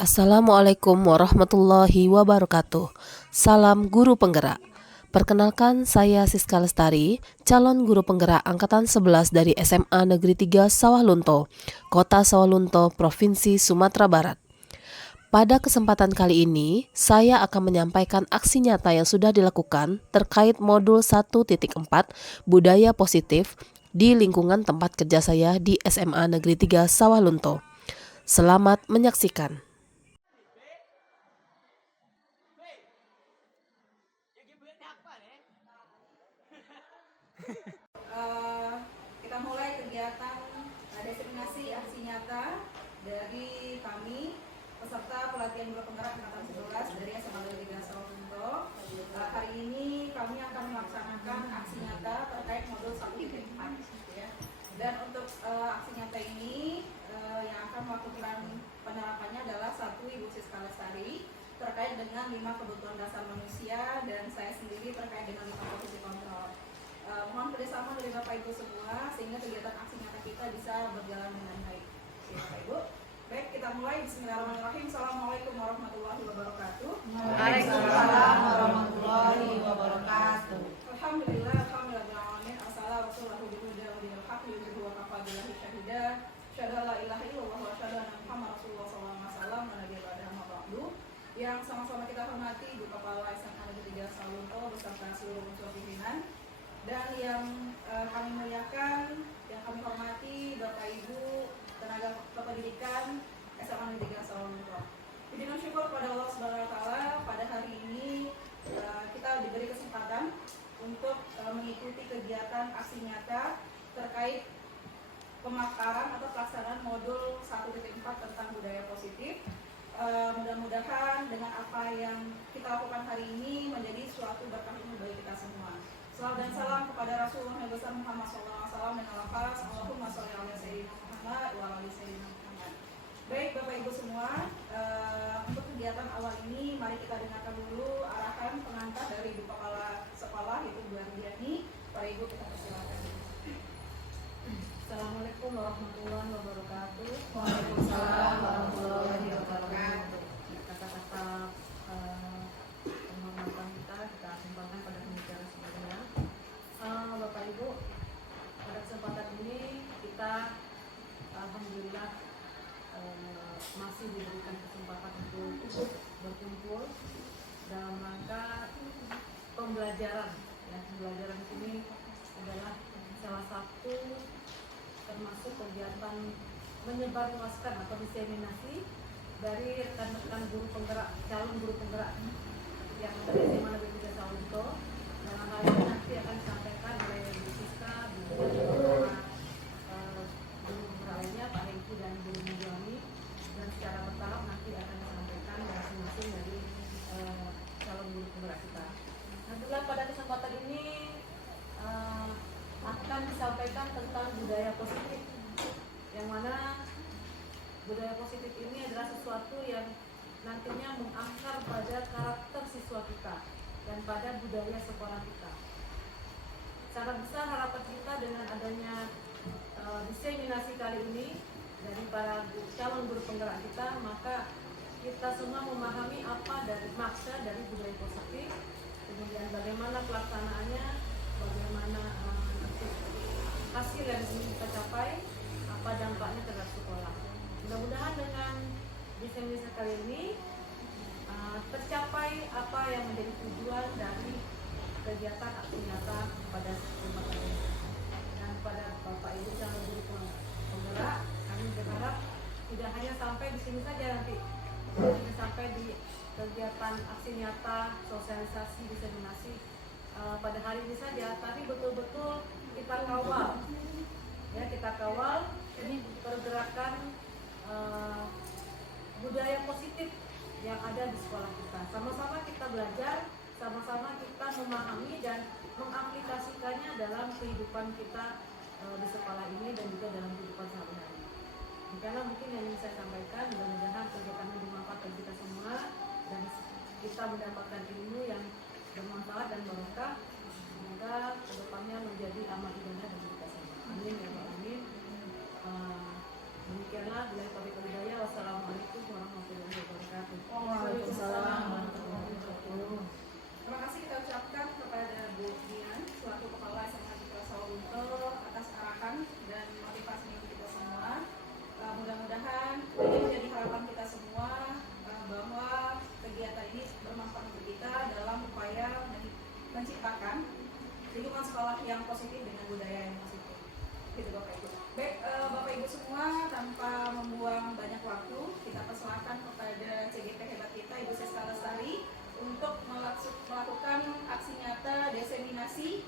Assalamualaikum warahmatullahi wabarakatuh. Salam guru penggerak. Perkenalkan, saya Siska Lestari, calon guru penggerak angkatan 11 dari SMA Negeri 3 Sawah Lunto, Kota Sawah Lunto, Provinsi Sumatera Barat. Pada kesempatan kali ini, saya akan menyampaikan aksi nyata yang sudah dilakukan terkait modul 1.4 Budaya Positif di lingkungan tempat kerja saya di SMA Negeri 3 Sawah Lunto. Selamat menyaksikan. Kita mulai kegiatan destinasi aksi nyata dari kami peserta pelatihan guru penggerak angkatan 11 dari SMA Negeri 3 Sawah Lunto. Hari ini kami akan melaksanakan aksi nyata terkait modul 1.4 ya. Dan untuk aksi nyata ini yang akan melakukan penerapannya adalah Ibu Siska Lestari terkait dengan 5 kebutuhan dasar manusia dan saya sendiri terkait dengan 5 posisi kontrol. Mohon kerjasama dari Bapak Ibu semua sehingga kegiatan aksi nyata kita bisa berjalan dengan baik. Oke, Bapak Ibu. Baik, kita mulai. Bismillahirrahmanirrahim. Assalamualaikum warahmatullahi wabarakatuh. Waalaikumsalam warahmatullahi wabarakatuh. Alhamdulillah, alhamdulillahirrahmanirrahim. Assalamualaikum warahmatullahi wabarakatuh. Asyhadu an la ilaha illallah wa asyhadu anna Muhammadar Rasulullah sallallahu alaihi wasallam wa nabiyyi ba'du. Yang sama-sama kita hormati Ibu Kepala SMA Negeri 3 Sawah Lunto beserta seluruh unsur pimpinan. Dan yang kami muliakan, yang kami hormati Bapak Ibu tenaga kependidikan SMA Negeri 3 Sawah Lunto. Puji dan syukur kepada Allah Subhanahu wa taala, pada hari ini kita diberi kesempatan untuk mengikuti kegiatan aksi nyata terkait pemaparan atau pelaksanaan modul 1.4 tentang budaya positif. Mudah-mudahan dengan apa yang kita lakukan hari ini menjadi suatu berkah ilmu bagi kita semua. Salam dan salam kepada Rasulullah yang besar Muhammad SAW dengan lafaz Allahumma sholli ala sayyidina Muhammad wa ala sayyidina Muhammad. Baik Bapak Ibu semua, untuk kegiatan awal ini mari kita dengarkan dulu arahan pengantar dari Ibu Kepala Sekolah yaitu Bu Ardiani. Bapak Ibu kita persilakan. Assalamualaikum warahmatullahi wabarakatuh. Waalaikumsalam warahmatullahi wabarakatuh. Kata-kata penghormatan kita kembangkan pada pembicara sebelumnya. Bapak Ibu, pada kesempatan ini kita alhamdulillah masih diberikan kesempatan untuk berkumpul dalam rangka pembelajaran. Ya, pembelajaran ini adalah salah satu termasuk kegiatan menyebarluaskan atau diseminasi dari rekan-rekan guru penggerak, calon guru penggerak yang ada di SMA Negeri 3 Sawah Lunto. Dalam hal ini nanti akan disampaikan oleh Bu Siska, Bu Dian, guru penggerak lainnya, Pak Hengki dan Bu Mulyani, dan secara bertahap nanti akan disampaikan masing-masing dari calon guru penggerak kita. Nantilah pada kesempatan ini akan disampaikan tentang budaya positif, yang mana budaya positif ini adalah sesuatu yang nantinya mengakar pada karakter siswa kita dan pada budaya sekolah kita. Sangat besar harapan kita dengan adanya diseminasi kali ini dari para calon guru penggerak kita, maka kita semua memahami apa dari makna dari budaya positif, kemudian bagaimana pelaksanaannya, bagaimana hasil yang ingin kita capai, apa dampaknya terhadap sekolah. Mudah-mudahan dengan diseminasi kali ini tercapai apa yang menjadi tujuan dari kegiatan aksi nyata pada kesempatan ini. Dan pada Bapak Ibu calon guru penggerak, kami berharap tidak hanya sampai di sini saja nanti, tidak hanya sampai di kegiatan aksi nyata, sosialisasi, diseminasi pada hari ini saja, tapi betul-betul kita kawal, ya, kita kawal ini pergerakan budaya positif yang ada di sekolah kita. Sama-sama kita belajar, sama-sama kita memahami dan mengaplikasikannya dalam kehidupan kita di sekolah ini dan juga dalam kehidupan sehari-hari. Demikianlah mungkin yang ingin saya sampaikan. Mudah-mudahan kegiatan ini bermanfaat bagi kita semua dan kita mendapatkan ilmu yang bermanfaat dan barokah. Semoga kedepannya menjadi amal ibadah bagi kita semua. Amin ya rabbal alamin. Demikianlah bila taufiq wal hidayah. Wassalamualaikum warahmatullahi wabarakatuh. Waalaikumsalam warahmatullahi wabarakatuh. Terima kasih kita ucapkan kepada Bu Dian selaku Kepala SMA Citra Sawalunto atas arahan dan motivasi untuk kita semua. Mudah-mudahan ini menjadi harapan kita semua bahwa kegiatan ini bermanfaat untuk kita dalam upaya menciptakan lingkungan sekolah yang positif dengan budaya yang positif. Gitu Bapak Ibu. Baik, Bapak Ibu semua, tanpa membuang banyak waktu, kita persilakan kepada CGP hebat kita Ibu Siska Lestari untuk melakukan aksi nyata diseminasi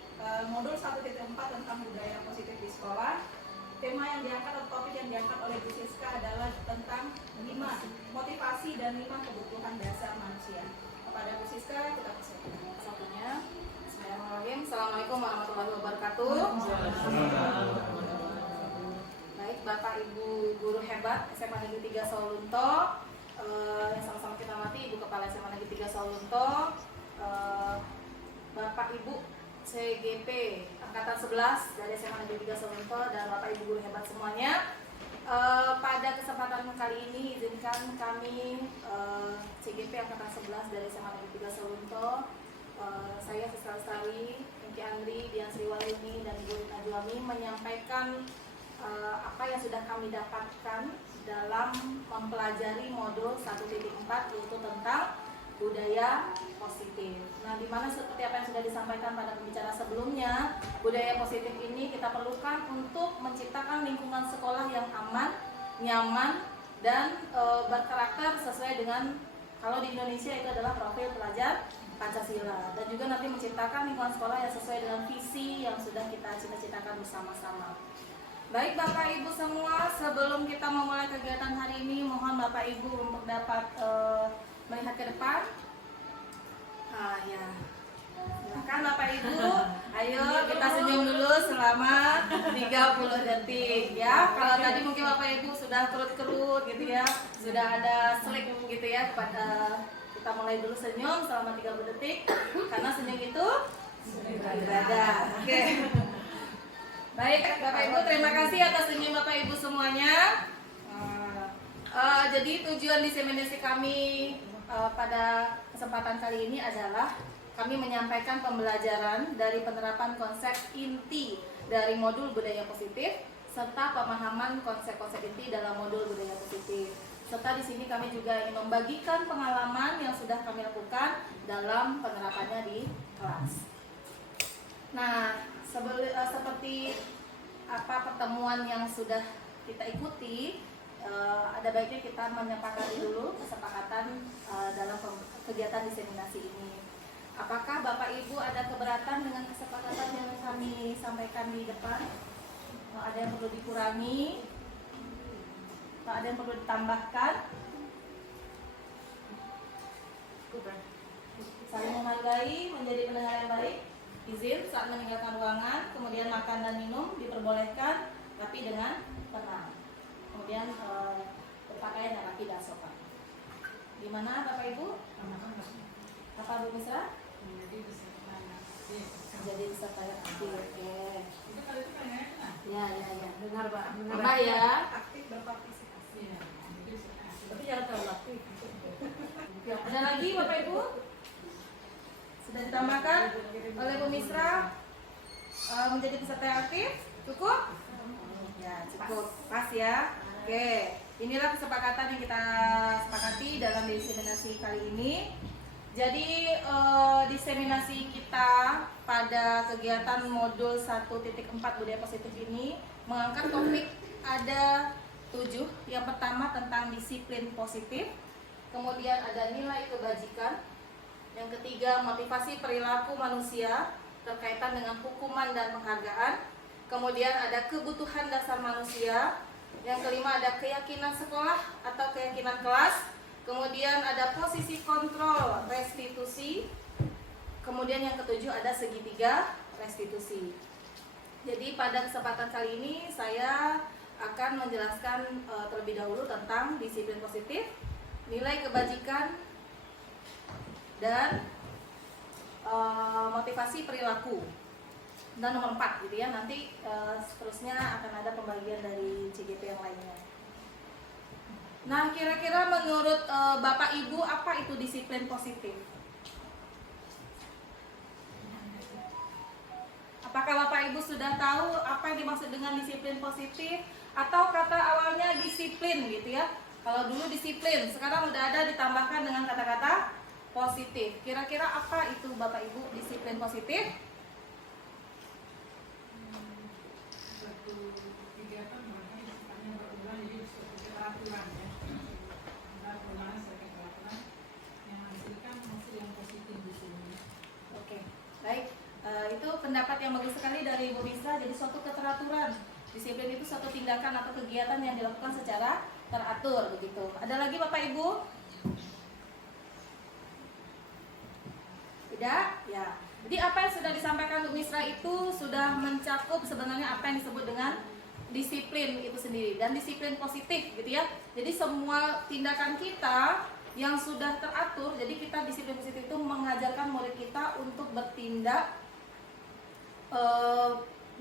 modul 1.4 tentang budaya positif di sekolah. Tema yang diangkat atau topik yang diangkat oleh Bu Siska adalah tentang 5 motivasi dan 5 kebutuhan dasar manusia. Kepada Bu Siska kita persilakan. Satunya, Bismillahirrahmanirrahim. Assalamualaikum warahmatullahi wabarakatuh. Baik, Bapak Ibu guru hebat SMA Negeri 3 Sawalunto, yang sama-sama kita hormati Ibu Kepala SMA Negeri 3 Sawalunto, Bapak Ibu CGP Angkatan 11 dari SMA Negeri 3 Sawalunto, dan Bapak Ibu guru hebat semuanya. Pada kesempatan kali ini izinkan kami CGP Angkatan 11 dari SMA Negeri 3 Sawalunto, saya Siska Lestari, Inki Andri, Dian Sriwayuni, dan Ibu Najwami menyampaikan apa yang sudah kami dapatkan dalam mempelajari modul 1.4 yaitu tentang budaya positif. Nah, di mana seperti apa yang sudah disampaikan pada pembicara sebelumnya, budaya positif ini kita perlukan untuk menciptakan lingkungan sekolah yang aman, nyaman, dan berkarakter sesuai dengan, kalau di Indonesia itu adalah profil pelajar Pancasila, dan juga nanti menciptakan lingkungan sekolah yang sesuai dengan visi yang sudah kita cita-citakan bersama-sama. Baik Bapak Ibu semua, sebelum kita memulai kegiatan hari ini, mohon Bapak Ibu untuk dapat melihat ke depan. Ya, silakan Bapak Ibu. Ayo kita senyum dulu selama 30 detik ya. Kalau tadi mungkin Bapak Ibu sudah kerut-kerut gitu ya, sudah ada slik gitu ya, kita mulai dulu senyum selama 30 detik, karena senyum itu ibadah. Oke. Baik Bapak Ibu, terima kasih atas senyum Bapak Ibu semuanya. Jadi tujuan diseminasi kami pada kesempatan kali ini adalah kami menyampaikan pembelajaran dari penerapan konsep inti dari modul budaya positif serta pemahaman konsep-konsep inti dalam modul budaya positif. Serta di sini kami juga ingin membagikan pengalaman yang sudah kami lakukan dalam penerapannya di kelas. Nah, seperti apa pertemuan yang sudah kita ikuti, ada baiknya kita menyepakati dulu kesepakatan dalam kegiatan diseminasi ini. Apakah Bapak Ibu ada keberatan dengan kesepakatan yang kami sampaikan di depan? Ada yang perlu dikurangi? Ada yang perlu ditambahkan? Saling menghargai, menjadi pendengar yang baik. Izin saat meninggalkan ruangan, kemudian makan dan minum diperbolehkan, tapi dengan tenang. Kemudian berpakaian yang rapi dan sopan. Di mana Bapak Ibu? Bapak Bu Misra? Jadi peserta yang aktif. Oke. Ya. Benar Pak. Benar ya. Aktif berpartisipasi. Tapi jangan terlalu aktif. Ada lagi Bapak Ibu? Sudah ditambahkan oleh Bu Misra menjadi peserta yang aktif? Cukup? Ya, cukup. Pas ya. Oke. Inilah kesepakatan yang kita sepakati dalam diseminasi kali ini. Jadi diseminasi kita pada kegiatan modul 1.4 budaya positif ini mengangkat topik ada 7. Yang pertama tentang disiplin positif, kemudian ada nilai kebajikan, yang ketiga motivasi perilaku manusia berkaitan dengan hukuman dan penghargaan, kemudian ada kebutuhan dasar manusia, yang kelima ada keyakinan sekolah atau keyakinan kelas, kemudian ada posisi kontrol restitusi, kemudian yang ketujuh ada segitiga restitusi. Jadi pada kesempatan kali ini saya akan menjelaskan terlebih dahulu tentang disiplin positif, nilai kebajikan, dan motivasi perilaku. Dan nomor 4 gitu ya, nanti seterusnya akan ada pembagian dari CGP yang lainnya. Nah, kira-kira menurut Bapak Ibu apa itu disiplin positif? Apakah Bapak Ibu sudah tahu apa yang dimaksud dengan disiplin positif? Atau kata awalnya disiplin gitu ya? Kalau dulu disiplin, sekarang udah ada ditambahkan dengan kata-kata positif. Kira-kira apa itu Bapak Ibu disiplin positif? Suatu kegiatan makanya sifatnya berulang, jadi suatu keteraturan ya. Berulang sebagai keteraturan yang menghasilkan hasil yang positif di sini. Oke, baik. Itu pendapat yang bagus sekali dari Ibu Misra. Jadi suatu keteraturan. Disiplin itu suatu tindakan atau kegiatan yang dilakukan secara teratur begitu. Ada lagi Bapak Ibu? Tidak? Ya. Jadi apa yang sudah disampaikan Bu Misra itu sudah mencakup sebenarnya apa yang disebut dengan disiplin itu sendiri dan disiplin positif gitu ya. Jadi semua tindakan kita yang sudah teratur, jadi kita disiplin positif itu mengajarkan murid kita untuk bertindak,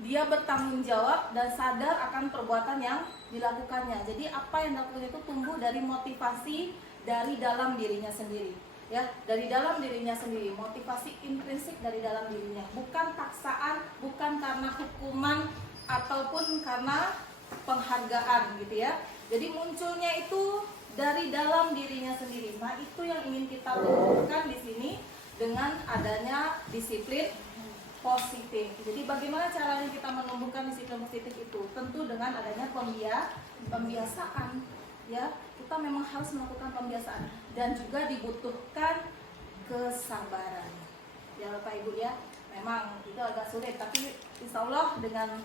dia bertanggung jawab dan sadar akan perbuatan yang dilakukannya. Jadi apa yang dilakukan itu tumbuh dari motivasi dari dalam dirinya sendiri, ya, dari dalam dirinya sendiri, motivasi intrinsik dari dalam dirinya, bukan paksaan, bukan karena hukuman ataupun karena penghargaan gitu ya. Jadi munculnya itu dari dalam dirinya sendiri. Nah, itu yang ingin kita tumbuhkan di sini dengan adanya disiplin positif. Jadi bagaimana caranya kita menumbuhkan disiplin positif itu? Tentu dengan adanya pembiasaan, ya. Kita memang harus melakukan pembiasaan dan juga dibutuhkan kesabaran. Ya Bapak Ibu ya, memang itu agak sulit, tapi insya Allah dengan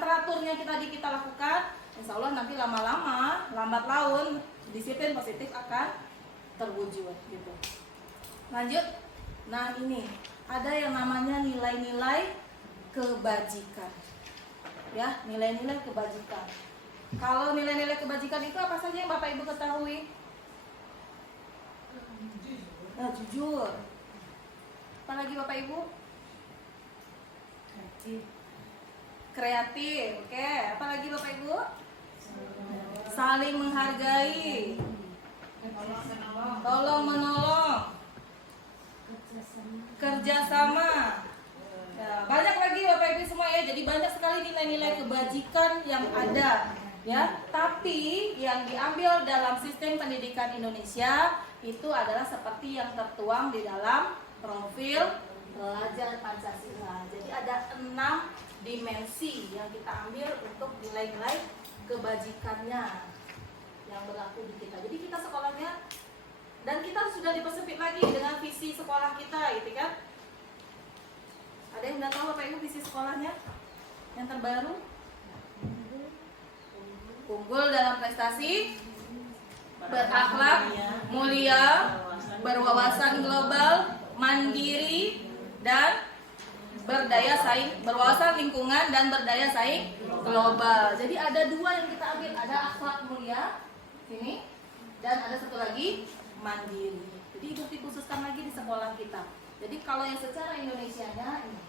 teraturnya kita lakukan, insya Allah nanti lama-lama, lambat laun, disiplin positif akan terwujud gitu. Lanjut. Nah, ini ada yang namanya nilai-nilai kebajikan. Ya, nilai-nilai kebajikan. Kalau nilai-nilai kebajikan itu apa saja yang Bapak Ibu ketahui? Nah, jujur. Apalagi Bapak Ibu? Kreatif. Oke, apalagi Bapak Ibu? Saling menghargai. Tolong menolong. Kerjasama. Ya, banyak lagi Bapak Ibu semua ya. Jadi banyak sekali nilai-nilai kebajikan yang ada ya. Tapi yang diambil dalam sistem pendidikan Indonesia itu adalah seperti yang tertuang di dalam profil pelajar Pancasila. Jadi ada 6 dimensi yang kita ambil untuk nilai-nilai kebajikannya yang berlaku di kita. Jadi kita sekolahnya, dan kita sudah dipersempit lagi dengan visi sekolah kita gitu kan. Ada yang udah tahu Bapak Ibu visi sekolahnya yang terbaru? Unggul dalam prestasi, berakhlak mulia, berwawasan global, mandiri, dan berdaya saing, berwawasan lingkungan dan berdaya saing global. Jadi ada 2 yang kita ambil, ada akhlak mulia sini, dan ada satu lagi mandiri. Jadi itu dikhususkan lagi di sekolah kita. Jadi kalau yang secara Indonesianya ini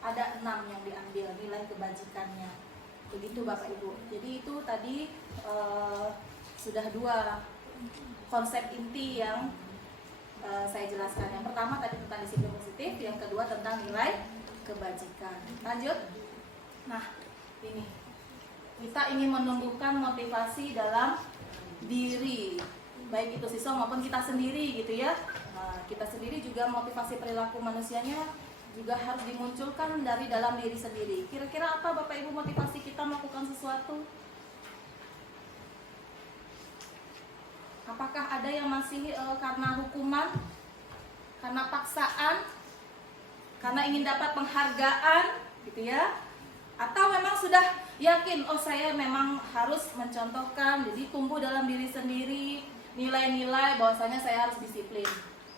ada 6 yang diambil nilai kebajikannya. Begitu Bapak Ibu. Jadi itu tadi sudah 2 konsep inti yang saya jelaskan. Yang pertama tadi tentang disiplin positif, yang kedua tentang nilai kebajikan. Lanjut. Nah, ini kita ingin menumbuhkan motivasi dalam diri, baik itu siswa maupun kita sendiri gitu ya. Nah, kita sendiri juga motivasi perilaku manusianya juga harus dimunculkan dari dalam diri sendiri. Kira-kira apa Bapak Ibu motivasi kita melakukan sesuatu? Apakah ada yang masih karena hukuman, karena paksaan, karena ingin dapat penghargaan gitu ya? Atau memang sudah yakin, oh saya memang harus mencontohkan, jadi tumbuh dalam diri sendiri nilai-nilai bahwasanya saya harus disiplin,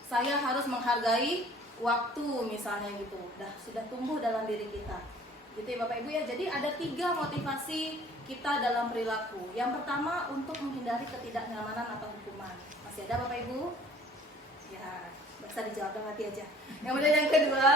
saya harus menghargai waktu misalnya gitu. Sudah tumbuh dalam diri kita gitu ya Bapak Ibu ya. Jadi ada 3 motivasi kita dalam perilaku. Yang pertama untuk menghindari ketidaknyamanan atau hukuman. Masih ada Bapak Ibu? Ya, bisa dijawab dengan hati aja. Kemudian yang kedua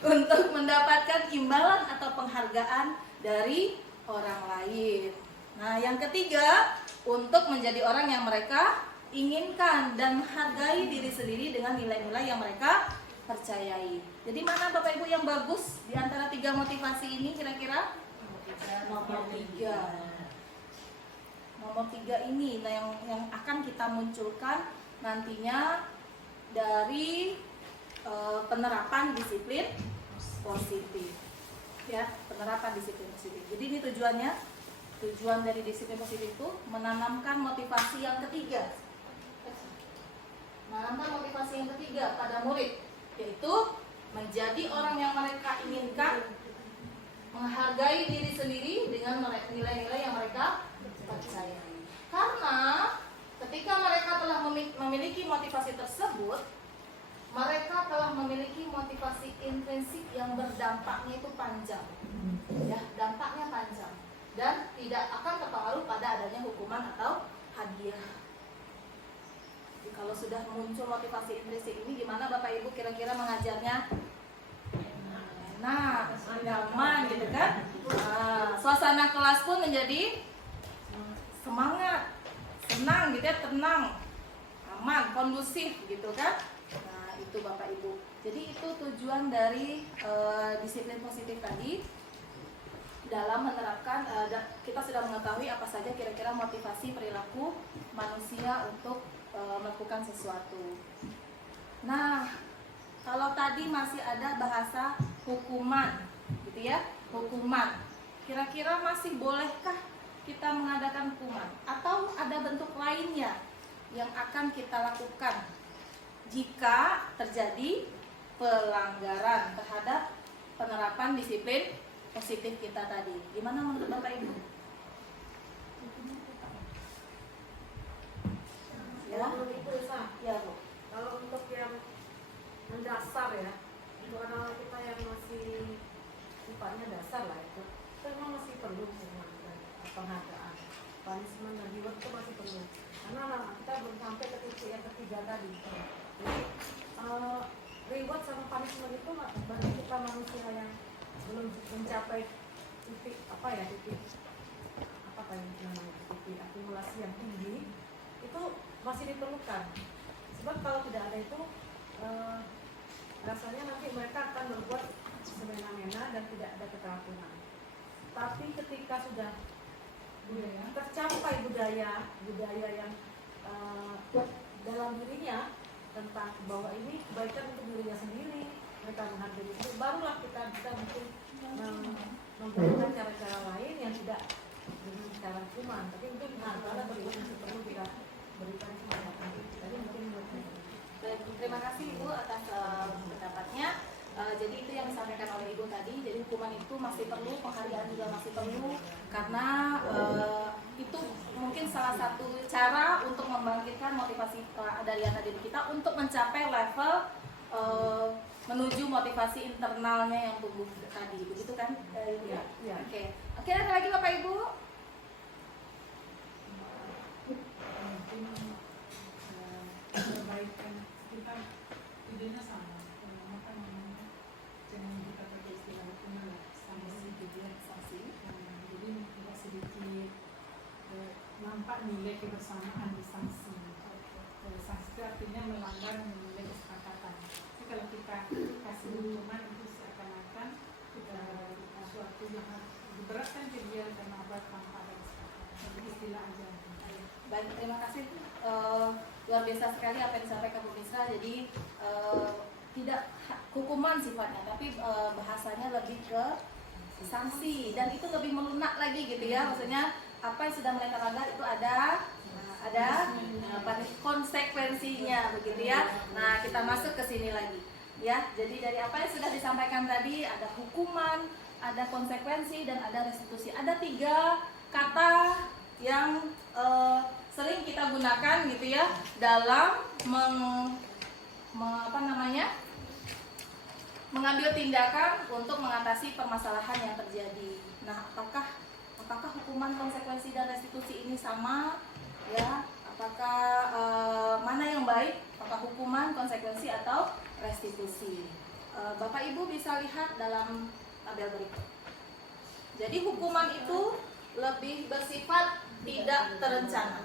untuk mendapatkan imbalan atau penghargaan dari orang lain. Nah, yang ketiga untuk menjadi orang yang mereka inginkan dan menghargai diri sendiri dengan nilai-nilai yang mereka percayai. Jadi mana Bapak Ibu yang bagus di antara 3 motivasi ini kira-kira? Nomor 3. Nomor 3 ini nah yang akan kita munculkan nantinya dari penerapan disiplin positif. Ya, penerapan disiplin positif. Jadi ini tujuan dari disiplin positif itu menanamkan motivasi yang ketiga. Menanamkan motivasi yang ketiga pada murid, yaitu menjadi orang yang mereka inginkan, menghargai diri sendiri dengan nilai-nilai yang mereka percayai. Karena ketika mereka telah memiliki motivasi tersebut, mereka telah memiliki motivasi intrinsik yang berdampaknya itu panjang, ya, dampaknya panjang dan tidak akan terpengaruh pada adanya hukuman atau hadiah. Jadi kalau sudah muncul motivasi intrinsik ini, gimana Bapak Ibu kira-kira mengajarnya? Enak, nyaman gitu kan? Suasana kelas pun menjadi semangat, senang gitu ya, tenang, aman, kondusif gitu kan? Nah itu Bapak Ibu. Jadi itu tujuan dari disiplin positif tadi. Dalam menerapkan, kita sudah mengetahui apa saja kira-kira motivasi perilaku manusia untuk melakukan sesuatu. Nah, kalau tadi masih ada bahasa hukuman, gitu ya, hukuman. Kira-kira masih bolehkah kita mengadakan hukuman? Atau ada bentuk lainnya yang akan kita lakukan jika terjadi pelanggaran terhadap penerapan disiplin positif kita tadi? Gimana menurut Bapak Ibu? Ya, Itu Isa. ya Bu. Kalau untuk yang mendasar ya, untuk anak-anak kita yang masih sifatnya dasar lah itu memang masih perlu hukuman dan penghargaan, punishment dan reward itu masih perlu. Karena anak kita belum sampai ke titik yang ketiga tadi. Jadi reward sama punishment itu bagi kita manusia yang belum mencapai titik akumulasi yang tinggi itu masih diperlukan. Sebab kalau tidak ada itu rasanya nanti mereka akan berbuat semena-mena dan tidak ada keteraturan. Tapi ketika sudah tercapai budaya yang dalam dirinya tentang bahwa ini kebaikan untuk dirinya sendiri, mereka menghargai itu, barulah kita mungkin menggunakan cara-cara lain yang tidak dengan cara hukuman, tapi mungkin ada bentuk yang perlu kita berikan kepada jadi mungkin Baik, terima kasih Ibu atas pendapatnya. Jadi itu yang disampaikan oleh Ibu tadi. Jadi hukuman itu masih perlu, penghargaan juga masih perlu, karena itu mungkin salah satu cara untuk membangkitkan motivasi dari anak didik kita untuk mencapai level menuju motivasi internalnya yang tumbuh tadi. Begitu kan? ya. Oke. Oke, ada lagi Bapak Ibu? Perbaikan kita idenya sama, maka jangan kita pakai istilah hukuman lah, sanksi gitu ya, sanksi. Jadi tidak sedikit nampak nilai kebersamaan di sanksi. Sanksi itu artinya melanggar nilai kesepakatan. Jadi kalau kita kasih hukuman itu seakan-akan kita suatu yang diberatkan ke dia karena obat tanpa ada kesepakatan. Jadi istilah aja. Baik, terima kasih. Luar biasa sekali apa yang disampaikan Bu Misra. Jadi tidak hukuman sifatnya, tapi bahasanya lebih ke sanksi dan itu lebih melunak lagi gitu ya. Maksudnya apa yang sudah mereka langgar itu ada konsekuensinya begitu ya. Nah, kita masuk ke sini lagi ya. Jadi dari apa yang sudah disampaikan tadi ada hukuman, ada konsekuensi dan ada restitusi. Ada 3 kata yang sering kita gunakan gitu ya dalam mengambil tindakan untuk mengatasi permasalahan yang terjadi. Nah, apakah hukuman, konsekuensi dan restitusi ini sama ya? Apakah mana yang baik? Apakah hukuman, konsekuensi atau restitusi? Bapak Ibu bisa lihat dalam tabel berikut. Jadi hukuman itu lebih bersifat tidak terencana.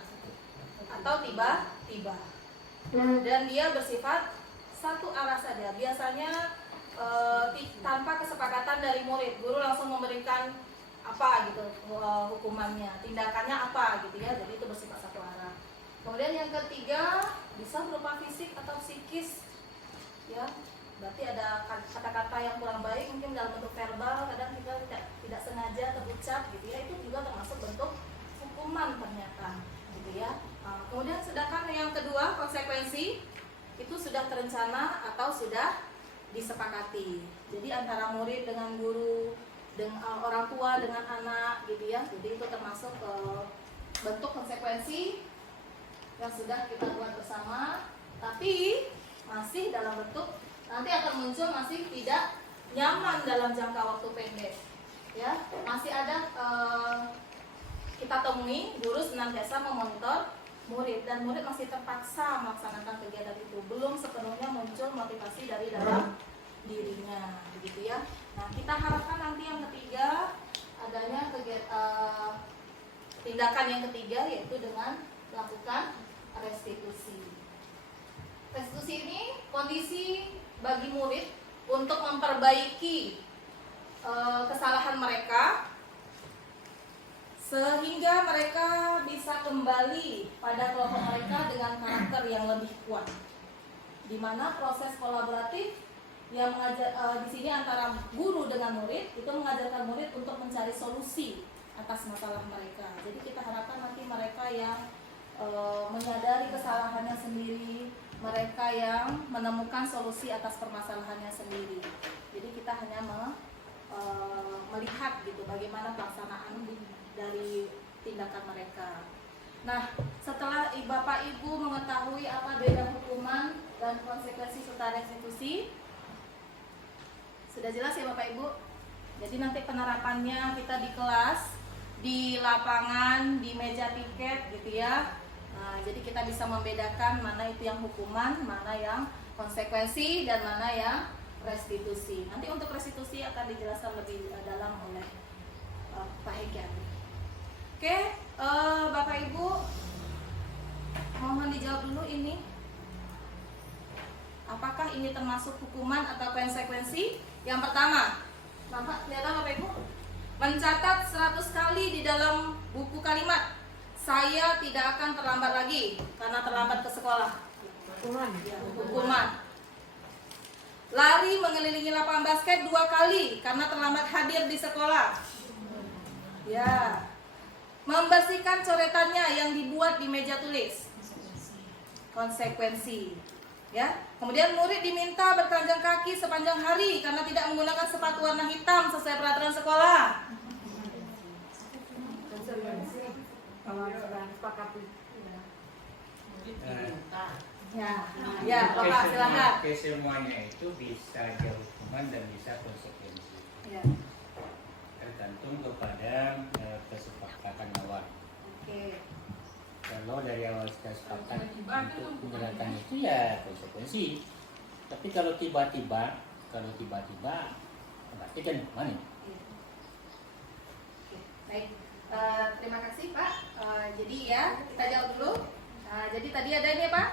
atau tiba-tiba. Dan dia bersifat satu arah saja. Biasanya tanpa kesepakatan dari murid, guru langsung memberikan apa gitu hukumannya, tindakannya apa gitu ya. Jadi itu bersifat satu arah. Kemudian yang ketiga bisa berupa fisik atau psikis, ya. Berarti ada kata-kata yang kurang baik mungkin dalam bentuk verbal, kadang kita tidak sengaja terucap gitu ya, itu juga termasuk bentuk hukuman ternyata gitu ya. Kemudian sedangkan yang kedua, konsekuensi itu sudah terencana atau sudah disepakati. Jadi antara murid dengan guru, dengan orang tua dengan anak gitu ya. Jadi itu termasuk bentuk konsekuensi yang sudah kita buat bersama, tapi masih dalam bentuk nanti akan muncul masih tidak nyaman dalam jangka waktu pendek, ya. Masih ada kita temui guru senantiasa memonitor murid dan murid masih terpaksa melaksanakan kegiatan itu, belum sepenuhnya muncul motivasi dari dalam dirinya, begitu ya. Nah, kita harapkan nanti yang ketiga adanya tindakan yang ketiga yaitu dengan melakukan restitusi. Restitusi ini kondisi bagi murid untuk memperbaiki kesalahan mereka sehingga mereka bisa kembali pada kelompok mereka dengan karakter yang lebih kuat. Di mana proses kolaboratif yang di sini antara guru dengan murid itu mengajarkan murid untuk mencari solusi atas masalah mereka. Jadi kita harapkan nanti mereka yang menyadari kesalahannya sendiri, mereka yang menemukan solusi atas permasalahannya sendiri. Jadi kita hanya melihat gitu bagaimana pelaksanaan dari tindakan mereka. Nah, setelah Bapak Ibu mengetahui apa beda hukuman dan konsekuensi serta restitusi, sudah jelas ya Bapak Ibu? Jadi nanti penerapannya kita di kelas, di lapangan, di meja piket gitu ya. Nah, jadi kita bisa membedakan mana itu yang hukuman, mana yang konsekuensi, dan mana yang restitusi. Nanti untuk restitusi akan dijelaskan lebih dalam oleh Pak Hegyan. Oke, Bapak Ibu, mohon dijawab dulu ini. Apakah ini termasuk hukuman atau konsekuensi? Yang pertama, nampak kelihatan Bapak Ibu? Mencatat 100 kali di dalam buku kalimat, saya tidak akan terlambat lagi karena terlambat ke sekolah. Hukuman. Lari mengelilingi lapangan basket 2 kali karena terlambat hadir di sekolah. Ya. Membersihkan coretannya yang dibuat di meja tulis. Konsekuensi. Ya. Kemudian murid diminta bertelanjang kaki sepanjang hari karena tidak menggunakan sepatu warna hitam sesuai peraturan sekolah. Kalau sudah sepakati. Ya, Bapak silakan. Semuanya itu bisa ada hukuman dan bisa konsekuensi. Ya. Tergantung kepada kesepakatan awal. Oke. Kalau dari awal kita sepakat untuk menjalankan itu ya konsekuensi. Tapi kalau tiba-tiba berarti kan hukuman. Oke, baik. Terima kasih Pak. Jadi ya kita jawab dulu. Jadi tadi ada ini Pak.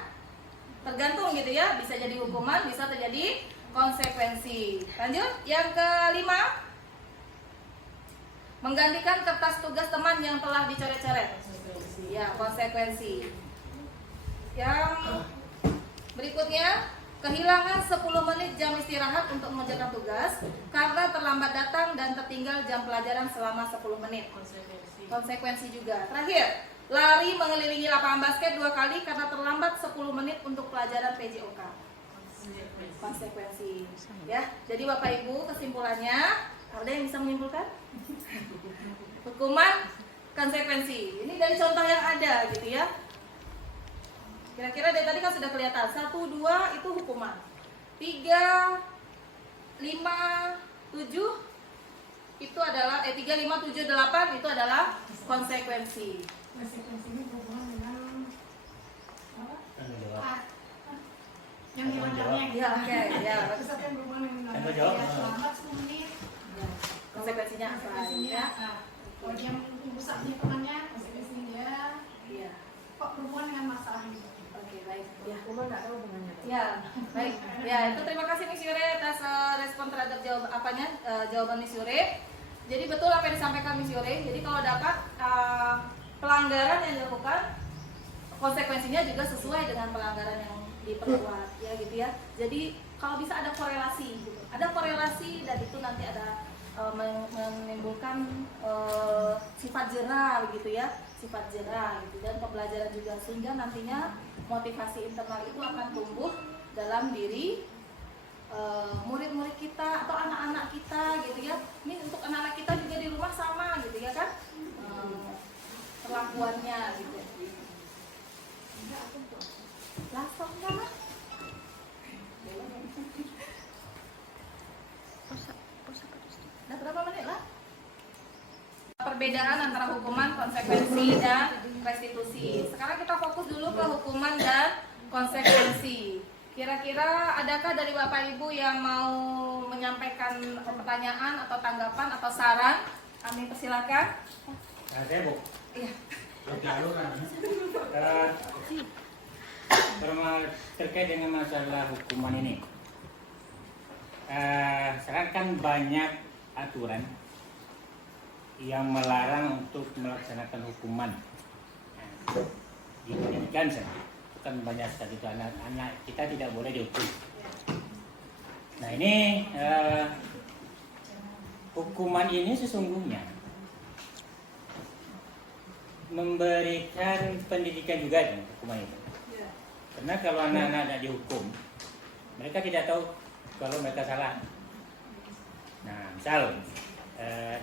Tergantung gitu ya, bisa jadi hukuman, bisa terjadi konsekuensi. Lanjut, yang kelima, menggantikan kertas tugas teman yang telah dicoret-coret. Ya, konsekuensi. Yang berikutnya, kehilangan 10 menit jam istirahat untuk mengerjakan tugas karena terlambat datang dan tertinggal jam pelajaran selama 10 menit. Konsekuensi juga. Terakhir, lari mengelilingi lapangan basket 2 kali karena terlambat 10 menit untuk pelajaran PJOK. Konsekuensi. Ya, jadi Bapak Ibu kesimpulannya, ada yang bisa menyimpulkan? Hukuman, konsekuensi. Ini dari contoh yang ada gitu ya. Kira-kira dari tadi kan sudah kelihatan. 1, 2 itu hukuman. 3, 5, 7 itu adalah 3, 5, 7, 8 itu adalah konsekuensi. Konsekuensi ini berhubungan dengan apa? Tanggung jawab. Yang dilanggarnya. Ya, oke, ya. Itu satu yang berhubungan dengan Tanggung jawab. ya, terlambat 10 menit. Konsekuensinya apa? Konsekuensinya, Ya. kalau dia merusak temannya, konsekuensinya dia Iya. berhubungan dengan masalah ini. Oke, baik. Ya. Hukuman nggak ada hubungannya. Dok. Ya, baik. Ya, itu terima kasih Miss Yure atas respon terhadap jawaban Miss Yure. Jadi betul apa yang disampaikan Miss Yure. Jadi kalau dapat pelanggaran yang dilakukan, konsekuensinya juga sesuai dengan pelanggaran yang diperbuat, ya gitu ya. Jadi kalau bisa ada korelasi, gitu. Ada korelasi dan itu nanti ada menimbulkan sifat jera, gitu ya, sifat jera, gitu, dan pembelajaran juga sehingga nantinya motivasi internal itu akan tumbuh dalam diri murid-murid kita atau anak-anak kita, gitu ya. Ini untuk anak-anak kita juga di rumah sama, gitu ya kan, perlakuannya, gitu. Langsung mana? Udah berapa menit lah? Perbedaan antara hukuman, konsekuensi, dan restitusi. Sekarang kita fokus dulu ke hukuman dan konsekuensi. Kira-kira adakah dari Bapak Ibu yang mau menyampaikan pertanyaan atau tanggapan atau saran? Kami persilakan. Saya Bu. Iya. Terkait dengan masalah hukuman ini, sekarang kan banyak aturan yang melarang untuk melaksanakan hukuman di pendidikan. Kan banyak sekali itu anak-anak kita tidak boleh dihukum. Nah ini hukuman ini sesungguhnya memberikan pendidikan juga kan, hukuman itu. Karena kalau anak-anak tidak dihukum, mereka tidak tahu kalau mereka salah. Nah, misal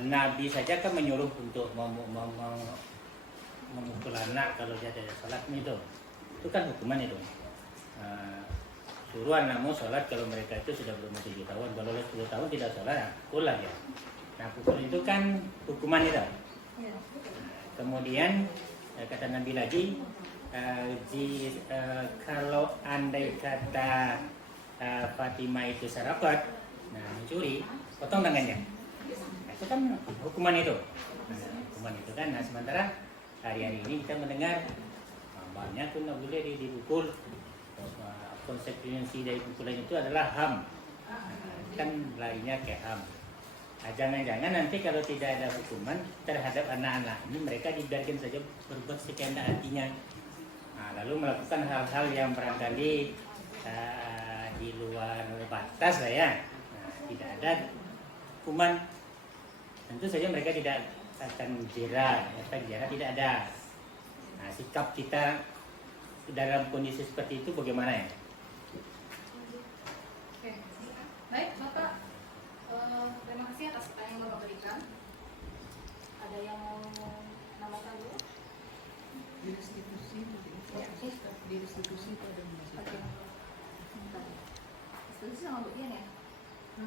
Nabi saja kan menyuruh untuk memukul anak kalau dia tidak salat itu kan hukuman itu. Suruh anakmu sholat kalau mereka itu sudah berumur 7 tahun, kalau 10 tahun tidak sholat, pukul lah ya. Nah, pukul itu kan hukuman itu. Kemudian kata Nabi lagi, kalau andai kata Fatimah itu sarapat, nah mencuri, potong tangannya. Nah, itu kan hukuman itu. Hukuman itu kan. Nah, sementara hari-hari ini kita mendengar banyak tuh nggak boleh dipukul. Konsekuensi dari pukulan itu adalah HAM. Kan larinya ke HAM. Nah, jangan-jangan nanti kalau tidak ada hukuman terhadap anak-anak ini, mereka dibiarkan saja berbuat sekehendak hatinya. Nah, lalu melakukan hal-hal yang barangkali di luar batas lah ya. Nah, tidak ada hukuman, tentu saja mereka tidak akan jera, efek jera tidak ada. Nah, sikap kita dalam kondisi seperti itu bagaimana ya? Oke. Baik, Bapak. Terima kasih atas apa yang Bapak berikan. Ada yang mau namakan dulu? Direstitusi pada Oke. Restitusi sama Bu Dian ya?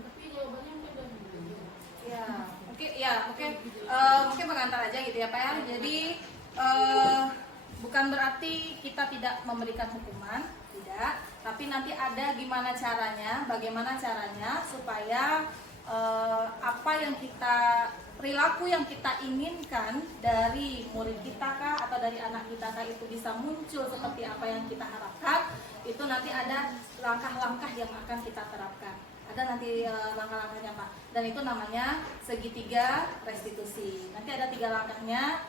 tapi jawabannya beda. Ya, mungkin mengantar aja gitu ya Pak ya. Jadi bukan berarti kita tidak memberikan hukuman, tidak. Tapi nanti ada bagaimana caranya supaya apa yang perilaku yang kita inginkan dari murid kita kah atau dari anak kita kah itu bisa muncul seperti apa yang kita harapkan. Itu nanti ada langkah-langkah yang akan kita terapkan. Ada nanti langkah-langkahnya Pak. Dan itu namanya segitiga restitusi. Nanti ada 3 langkahnya.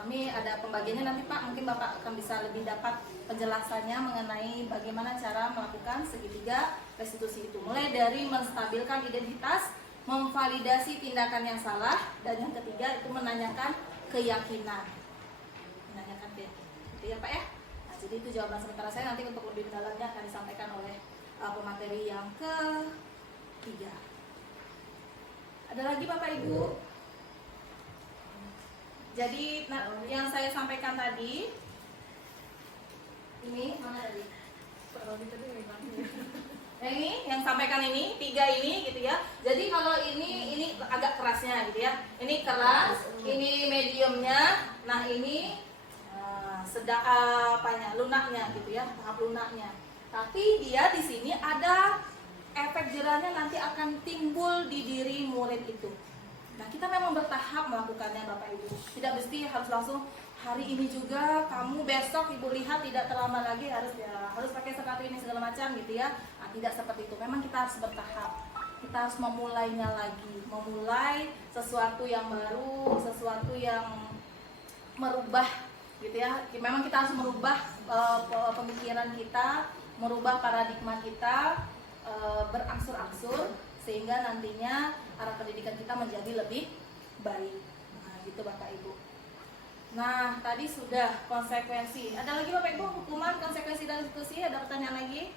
Kami ada pembagiannya nanti Pak. Mungkin Bapak akan bisa lebih dapat penjelasannya mengenai bagaimana cara melakukan segitiga restitusi itu. Mulai dari menstabilkan identitas, memvalidasi tindakan yang salah, dan yang ketiga itu menanyakan keyakinan. Itu ya Pak ya. Nah, jadi itu jawaban sementara saya. Nanti untuk lebih dalamnya akan disampaikan oleh pemateri yang ketiga. Ada lagi Bapak Ibu? Jadi yang saya sampaikan tadi ini mana tadi? Ini yang sampaikan ini 3 ini gitu ya. Jadi kalau ini agak kerasnya gitu ya. Ini keras, ini mediumnya. Nah ini lunaknya gitu ya, tahap lunaknya. Tapi dia di sini ada efek jerahnya nanti akan timbul di diri murid itu. Nah kita memang bertahap melakukannya Bapak Ibu. Tidak mesti harus langsung hari ini juga, kamu besok ibu lihat tidak terlambat lagi harus pakai sepatu ini segala macam gitu ya. Nah, tidak seperti itu. Memang kita harus bertahap. Kita harus memulainya lagi, memulai sesuatu yang baru, sesuatu yang merubah gitu ya. Memang kita harus merubah pemikiran kita, merubah paradigma kita, berangsur-angsur sehingga nantinya arah pendidikan kita menjadi lebih baik. Nah, gitu Bapak Ibu. Nah, tadi sudah konsekuensi. Ada lagi Bapak Ibu hukuman, konsekuensi dan restitusi? Ada pertanyaan lagi?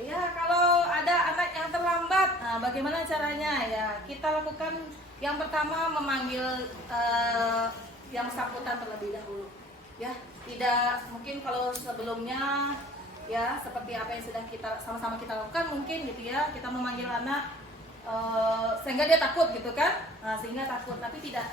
Ya, kalau ada anak yang terlambat, nah, bagaimana caranya? Ya, kita lakukan yang pertama memanggil yang bersangkutan terlebih dahulu. Ya, tidak mungkin kalau sebelumnya ya seperti apa yang sudah kita sama-sama kita lakukan mungkin gitu ya, kita memanggil anak sehingga dia takut gitu kan, sehingga takut, tapi tidak.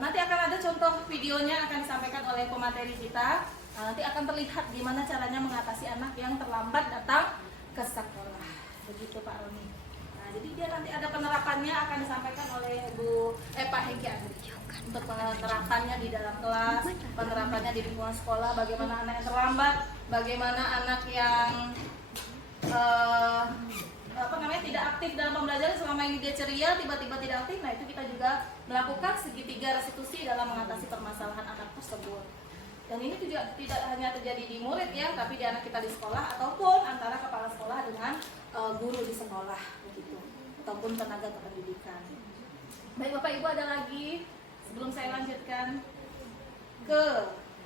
Nanti akan ada contoh videonya akan disampaikan oleh pemateri kita. Nanti akan terlihat gimana caranya mengatasi anak yang terlambat datang ke sekolah. Begitu Pak Roni. Nah, jadi dia nanti ada penerapannya akan disampaikan oleh Pak Hengki untuk penerapannya di dalam kelas, penerapannya di lingkungan sekolah, bagaimana anak yang terlambat, bagaimana anak yang tidak aktif dalam pembelajaran selama ini dia ceria tiba-tiba tidak aktif. Nah, itu kita juga melakukan segitiga restitusi dalam mengatasi permasalahan anak tersebut. Dan ini juga tidak hanya terjadi di murid ya, tapi di anak kita di sekolah ataupun antara kepala sekolah dengan guru di sekolah begitu, ataupun tenaga kependidikan. Baik Bapak Ibu, ada lagi sebelum saya lanjutkan ke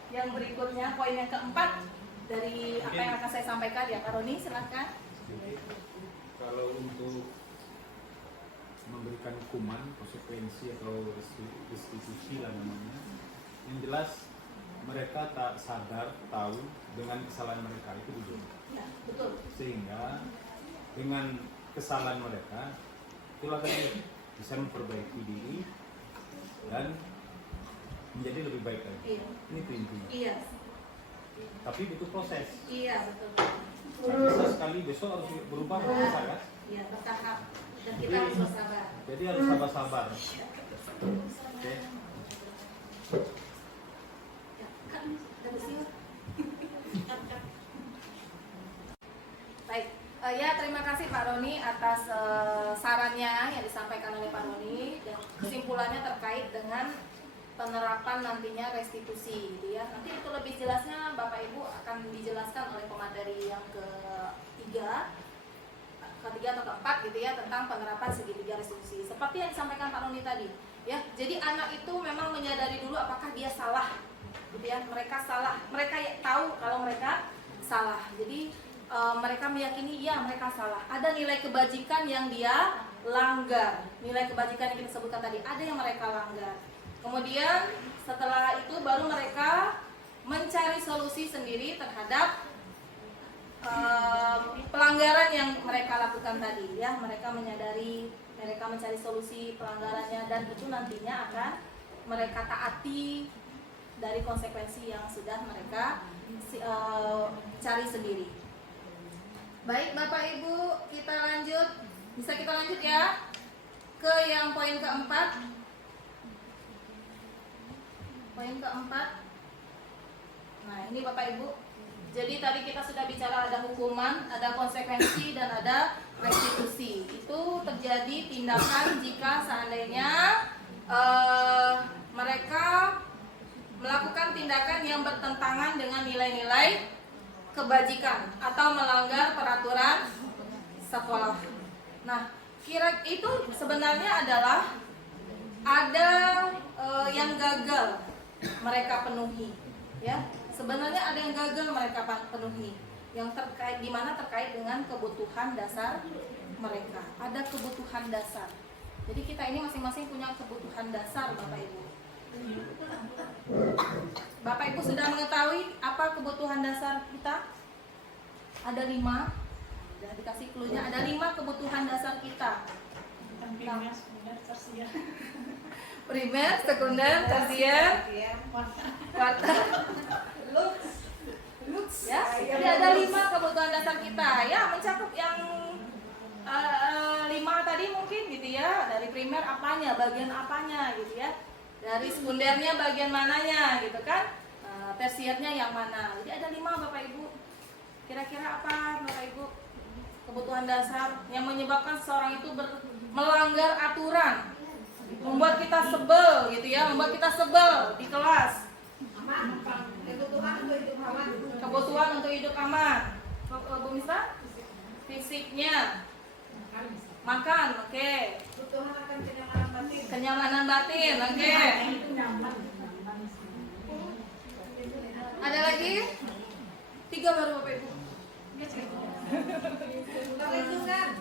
yang berikutnya, poin yang keempat dari apa yang akan saya sampaikan ya, Pak Roni silakan. Kalau untuk memberikan hukuman, konsekuensi atau restitusi lah namanya, yang jelas mereka tak sadar tahu dengan kesalahan mereka itu dulu. Ya, betul. Sehingga dengan kesalahan mereka itulah kan bisa memperbaiki diri dan menjadi lebih baik lagi. Iya. Ini itu intinya. Iya. Tapi butuh proses. Iya, betul. Tak bisa sekali besok harus berubah bisa kan? Iya, bertahap. Dan kita harus bersabar. Jadi harus sabar-sabar. Oke. Baik, ya terima kasih Pak Roni atas sarannya yang disampaikan oleh Pak Roni dan kesimpulannya terkait dengan penerapan nantinya restitusi gitu ya. Nanti itu lebih jelasnya Bapak Ibu akan dijelaskan oleh pemateri yang ketiga atau keempat gitu ya, tentang penerapan segitiga restitusi. Seperti yang disampaikan Pak Roni tadi ya. Jadi anak itu memang menyadari dulu apakah dia salah gitu ya. Mereka salah, mereka tahu kalau mereka salah. Jadi mereka meyakini ya mereka salah. Ada nilai kebajikan yang dia langgar. Nilai kebajikan yang kita sebutkan tadi ada yang mereka langgar. Kemudian setelah itu baru mereka mencari solusi sendiri terhadap pelanggaran yang mereka lakukan tadi ya. Mereka menyadari, mereka mencari solusi pelanggarannya, dan itu nantinya akan mereka taati dari konsekuensi yang sudah mereka cari sendiri. Baik Bapak Ibu, kita lanjut. Bisa kita lanjut ya ke yang poin keempat. Poin keempat. Nah ini Bapak Ibu. Jadi tadi kita sudah bicara ada hukuman, ada konsekuensi, dan ada restitusi. Itu terjadi tindakan jika seandainya mereka melakukan tindakan yang bertentangan dengan nilai-nilai kebajikan atau melanggar peraturan sekolah. Nah, kira itu sebenarnya adalah ada yang gagal mereka penuhi, ya. Sebenarnya ada yang gagal mereka penuhi, yang terkait terkait dengan kebutuhan dasar mereka. Ada kebutuhan dasar. Jadi kita ini masing-masing punya kebutuhan dasar, Bapak Ibu. Bapak Ibu sudah mengetahui apa kebutuhan dasar kita? Ada 5. Sudah dikasih clue-nya. Ada 5 kebutuhan dasar kita. Primer, sekunder, tersier. Primer, sekunder, tersier, kuarter, lux. Ya, jadi ada 5 kebutuhan dasar kita. Ya, mencakup yang 5 tadi mungkin gitu ya. Dari primer apa apanya, bagian apanya gitu ya. Dari sekundernya bagian mananya gitu kan. Tersiernya yang mana. Jadi ada 5 Bapak Ibu. Kira-kira apa Bapak Ibu? Kebutuhan dasar yang menyebabkan seseorang itu melanggar aturan, membuat kita sebel gitu ya, membuat kita sebel di kelas. Kebutuhan untuk hidup aman. Bu Misra? Fisiknya. Makan, oke. Kebutuhan akan kenyamanan batin. Kenyamanan batin, oke. Ada lagi? 3 baru Bapak Ibu.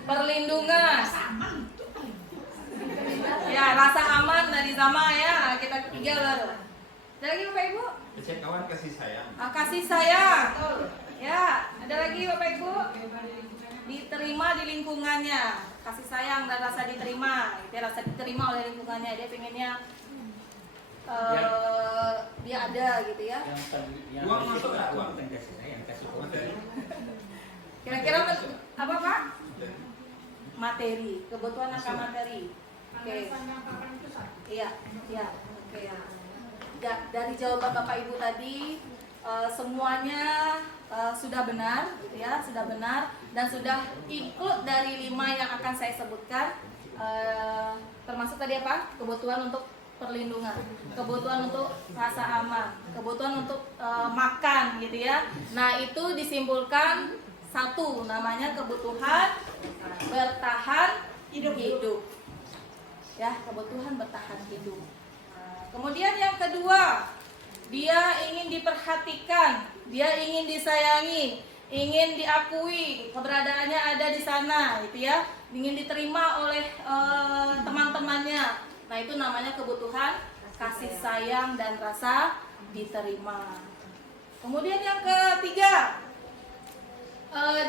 Perlindungan. Ya, rasa aman dari sama ya. Kita 3 baru. Ada lagi Bapak Ibu? Kawan kasih sayang. Kasih sayang. Ya, ada lagi Bapak Ibu? Diterima di lingkungannya. Kasih sayang dan rasa diterima. Dia rasa diterima oleh lingkungannya. Dia pengennya dia ada gitu ya. Yang Uang kasih masuk nggak, uang uang? bukan kasih sayang, kasih kopi. Materi. Kira-kira apa Pak? Materi. Kebutuhan akan materi. Oke. Iya, iya. Oke ya. Dari jawaban Bapak Ibu tadi semuanya sudah benar, gitu ya, sudah benar dan sudah include dari 5 yang akan saya sebutkan, termasuk tadi apa? Kebutuhan untuk perlindungan, kebutuhan untuk rasa aman, kebutuhan untuk makan, gitu ya. Nah itu disimpulkan 1, namanya kebutuhan bertahan hidup. Ya, kebutuhan bertahan hidup. Kemudian yang kedua, dia ingin diperhatikan, dia ingin disayangi, ingin diakui, keberadaannya ada di sana, gitu ya, ingin diterima oleh teman-temannya. Nah itu namanya kebutuhan kasih sayang dan rasa diterima. Kemudian yang ketiga,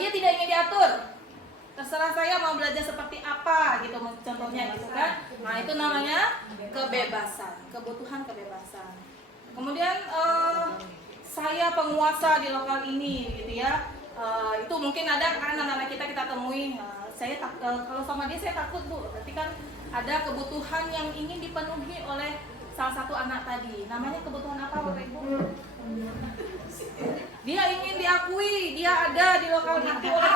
dia tidak ingin diatur. Terserah saya mau belajar seperti apa gitu contohnya gitu kan. Nah itu namanya kebebasan, kebutuhan kebebasan. Kemudian saya penguasa di lokal ini gitu ya. Itu mungkin ada kan anak-anak kita temui. Saya kalau sama dia saya takut Bu. Berarti kan ada kebutuhan yang ingin dipenuhi oleh salah satu anak tadi. Namanya kebutuhan apa Bapak Ibu? Dia ingin diakui, dia ada di lokal itu oleh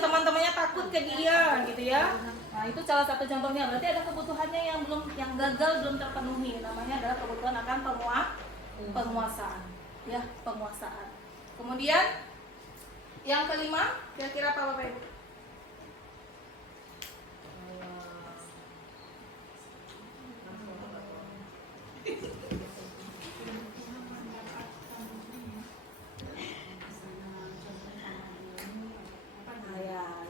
teman-temannya takut ke dia gitu ya. Nah itu salah satu contohnya. Berarti ada kebutuhannya yang gagal belum terpenuhi. Namanya adalah kebutuhan akan penguasaan, ya penguasaan. Kemudian yang kelima, kira-kira apa Bapak Ibu?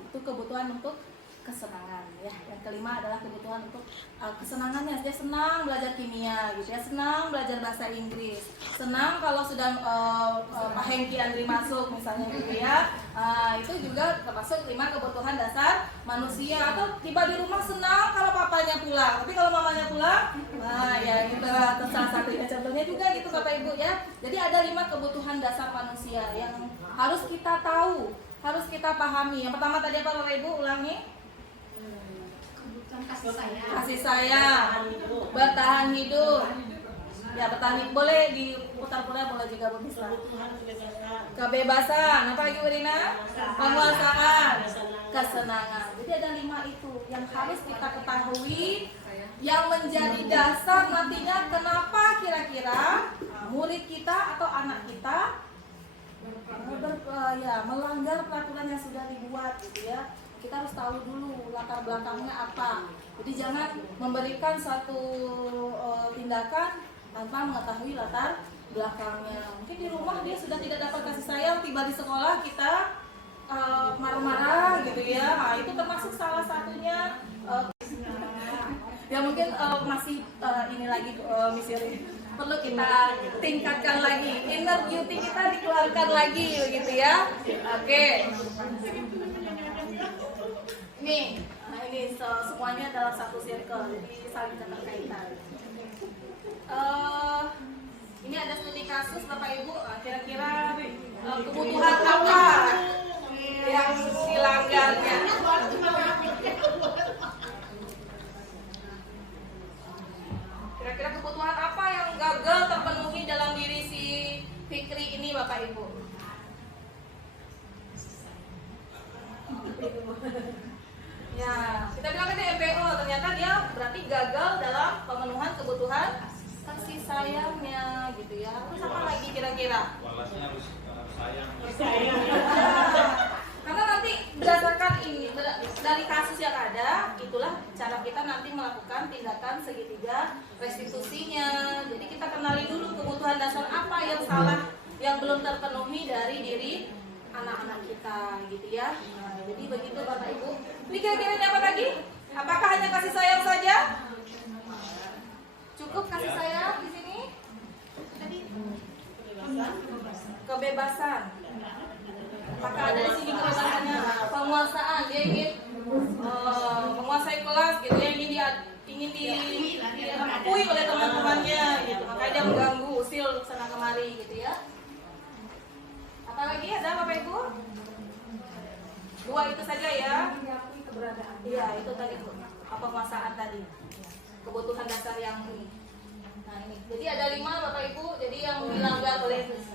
Itu kebutuhan untuk kesenangan ya. Yang kelima adalah kebutuhan untuk kesenangannya. Dia senang belajar kimia gitu ya, senang belajar bahasa Inggris, senang kalau sudah Pak Hengki Andri masuk misalnya gitu ya. Itu juga termasuk 5 kebutuhan dasar manusia. Atau tiba di rumah senang kalau papanya pulang, tapi kalau mamanya pulang, ya itu salah satunya contohnya juga gitu Bapak Ibu ya. Jadi ada 5 kebutuhan dasar manusia yang harus kita tahu, harus kita pahami. Yang pertama tadi apa Bapak Ibu? Ulangi. Kasih sayang, bertahan hidup. Ya bertahan hidup boleh diputar-putar, boleh juga berpisah. Kebebasan, apa lagi Bu Rina? Penguasaan, kesenangan. Jadi ada 5 itu yang harus kita ketahui, yang menjadi dasar nantinya kenapa kira-kira murid kita atau anak kita melanggar peraturan yang sudah dibuat gitu ya. Kita harus tahu dulu latar belakangnya apa. Jadi jangan memberikan satu tindakan tanpa mengetahui latar belakangnya. Mungkin di rumah dia sudah tidak dapat kasih sayang, tiba di sekolah kita marah-marah gitu ya. Nah, itu termasuk salah satunya. Ya mungkin masih ini lagi Misiri. Perlu kita tingkatkan lagi, inner beauty kita dikeluarkan lagi gitu ya. Oke. Nih, nah ini semuanya dalam satu circle, jadi saling keterkaitan. Ini ada studi kasus Bapak Ibu, kira-kira kebutuhan apa yang dilanggarnya? gagal terpenuhi dalam diri si Fikri ini Bapak Ibu? Ya, kita bilang kan dia MPO, ternyata dia berarti gagal dalam pemenuhan kebutuhan kasih sayangnya gitu ya. Terus apa lagi kira-kira? Balasnya harus sayang. Karena nanti berdasarkan ini dari kasus yang ada, itulah cara kita nanti melakukan tindakan segitiga restitusinya. Jadi kita kenali dulu kebutuhan dasar apa yang salah, yang belum terpenuhi dari diri anak-anak kita, gitu ya. Nah, jadi begitu Bapak Ibu. Ini kira-kira ini apa lagi? Apakah hanya kasih sayang saja? Cukup kasih sayang di sini? Tadi kebebasan. Apakah ada di sini kebebasannya? Penguasaan, dia ingin menguasai kelas, gitu ya, ingin diakui oleh teman-temannya, gitu. Makanya dia mengganggu, usil sana kemari, gitu ya. Apalagi ada Bapak Ibu? Dua itu saja ya. Iya, itu tadi Bu. Penguasaan tadi. Kebutuhan dasar yang ini. Nah ini. Jadi ada 5 Bapak Ibu. Jadi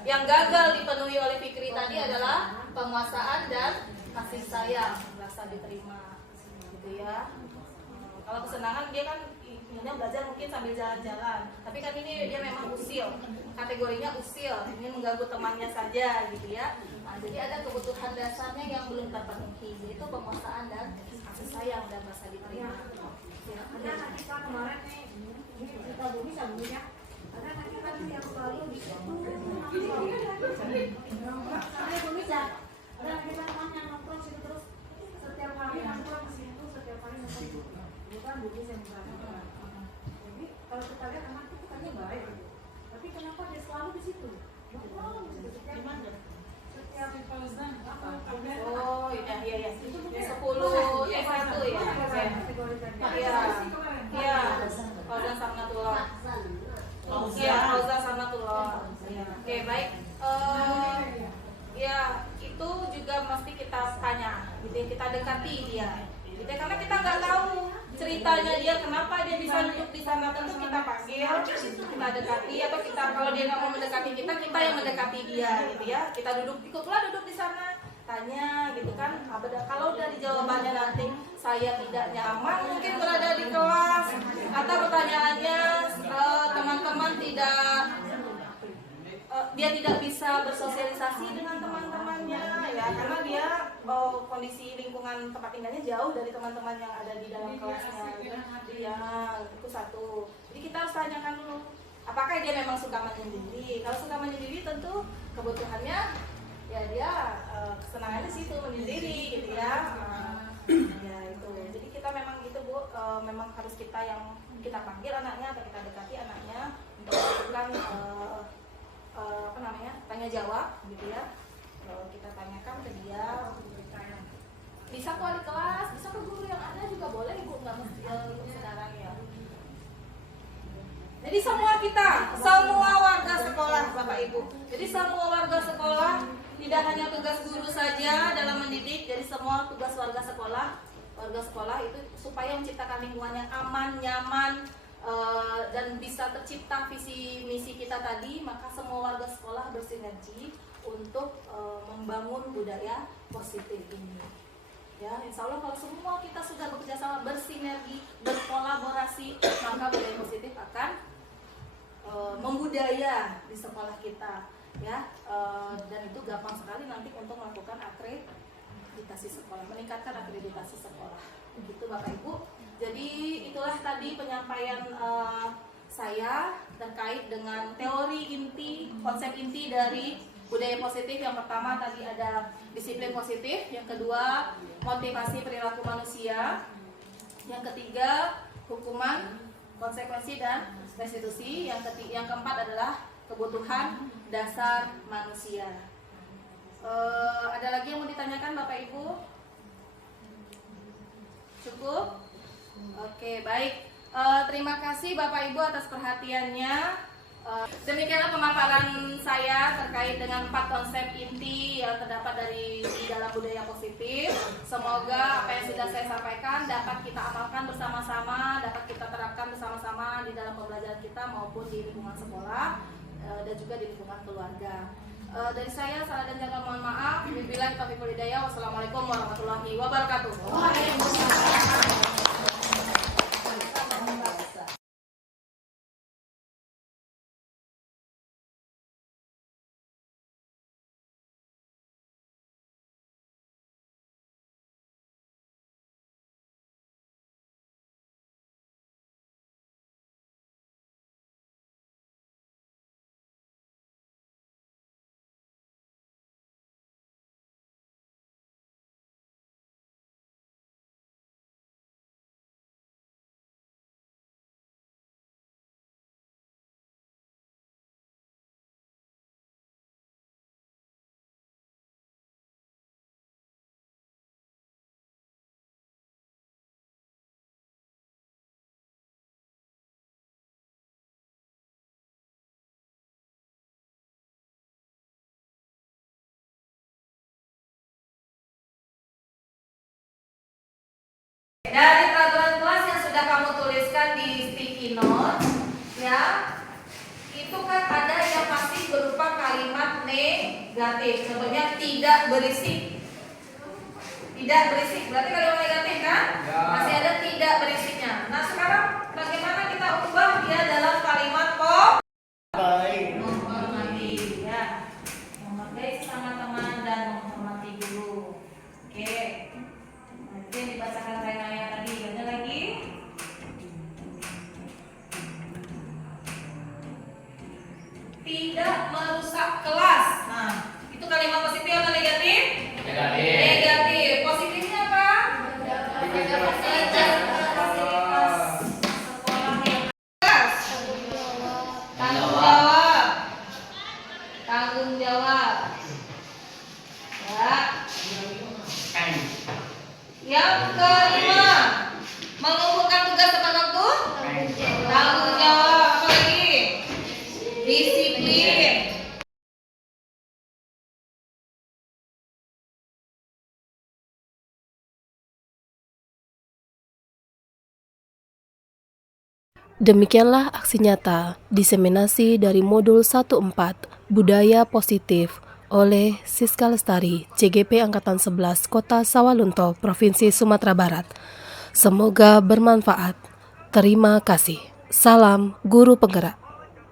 yang gagal dipenuhi oleh Fikri tadi adalah penguasaan dan kasih sayang, rasa diterima. Gitu ya. Kalau kesenangan dia kan inginnya belajar mungkin sambil jalan-jalan. Tapi kan ini dia memang usil. Kategorinya usil, ini mengganggu temannya saja gitu ya. Nah, jadi ada kebutuhan dasarnya yang belum terpenuhi, yaitu penguasaan dan kasih sayang dan rasa diterima. Ya, Ada nanti Pak kemarin nih, ini cerita Bumi sambungnya. Ada nanti kan yang kali di situ. Saya Bumi Cak. Ada nanti teman yang nongkrong situ terus setiap hari nongkrong ke situ, setiap hari nongkrong. Bukan Bumi yang berada. Jadi kalau kita lihat anak itu kan baik. Tapi kenapa dia selalu di situ? Nongkrong di situ setiap Oh iya. Yang 10, yang 1 ya. Iya. Fauzan Samnatullah. Iya, Fauzan Samnatullah. Oke, baik. Ya, itu juga mesti kita tanya, gitu ya, kita dekati dia. Gitu ya, karena kita nggak tahu ceritanya dia kenapa dia bisa duduk di sana, tentu kita panggil, kita dekati, atau kita kalau dia nggak mau mendekati kita yang mendekati dia, gitu ya. Kita ikutlah duduk di sana, tanya, gitu kan. Kalau dari jawabannya nanti saya tidak nyaman mungkin berada di kelas, atau pertanyaannya teman-teman dia tidak bisa bersosialisasi dengan teman-temannya ya, karena dia kondisi lingkungan tempat tinggalnya jauh dari teman-teman yang ada di dalam kelasnya. Iya, itu satu. Jadi kita harus tanyakan dulu, apakah dia memang suka menyendiri. Kalau suka menyendiri tentu kebutuhannya ya dia kesenangannya situ menyendiri gitu ya. Ya itu. Jadi kita memang gitu Bu, memang harus kita yang kita panggil anaknya atau kita dekati anaknya untuk melakukan tanya jawab gitu ya. Kita tanyakan ke dia, bisa ke wali kelas, bisa ke guru yang ada juga boleh Ibu, nggak mesti sekarang ya. Jadi semua warga sekolah Bapak Ibu, jadi semua warga sekolah, tidak hanya tugas guru saja dalam mendidik, jadi semua tugas warga sekolah itu supaya menciptakan lingkungan yang aman, nyaman, dan bisa tercipta visi misi kita tadi, maka semua warga sekolah bersinergi untuk membangun budaya positif ini. Ya, insya Allah kalau semua kita sudah bekerja sama, bersinergi, berkolaborasi, maka budaya positif akan membudaya di sekolah kita, ya. Dan itu gampang sekali nanti untuk melakukan akreditasi sekolah, meningkatkan akreditasi sekolah. Begitu Bapak Ibu. Jadi itulah tadi penyampaian saya terkait dengan teori inti, konsep inti dari budaya positif. Yang pertama tadi ada disiplin positif, yang kedua motivasi perilaku manusia, yang ketiga hukuman, konsekuensi dan restitusi, yang keempat adalah kebutuhan dasar manusia. Ada lagi yang mau ditanyakan Bapak Ibu? Cukup? Oke, baik. Terima kasih Bapak Ibu atas perhatiannya. Demikianlah pemaparan saya terkait dengan 4 konsep inti yang terdapat di dalam budaya positif. Semoga apa yang sudah saya sampaikan dapat kita amalkan bersama-sama, dapat kita terapkan bersama-sama di dalam pembelajaran kita maupun di lingkungan sekolah dan juga di lingkungan keluarga. Dari saya, salah dan jangan mohon maaf. Wabillahi taufiq wal hidayah. Wassalamualaikum warahmatullahi wabarakatuh. Dari peraturan kelas yang sudah kamu tuliskan di sticky note, ya, itu kan ada yang pasti berupa kalimat negatif. Contohnya tidak berisik. Tidak berisik, berarti kalimat negatif kan? Ya. Masih ada tidak berisiknya. Nah sekarang bagaimana kita ubah dia dalam kalimat menghormati, ya, menghargai sesama teman dan menghormati guru. Oke. Nanti yang dibacakan Renaya tadi, ada lagi? Tidak merusak kelas. Nah, itu kalimat positif atau negatif? Negatif. Negatif. Positifnya apa? Fasilitas sekolah yang kelas. Tanggung jawab. Tanggung jawab. Ya. Yang kelima, mengumpulkan tugas tepat waktu. Tanggung jawab. Apa lagi? Disiplin. Demikianlah aksi nyata diseminasi dari modul 14 Budaya Positif oleh Siska Lestari, CGP Angkatan 11 Kota Sawalunto, Provinsi Sumatera Barat. Semoga bermanfaat. Terima kasih. Salam Guru Penggerak.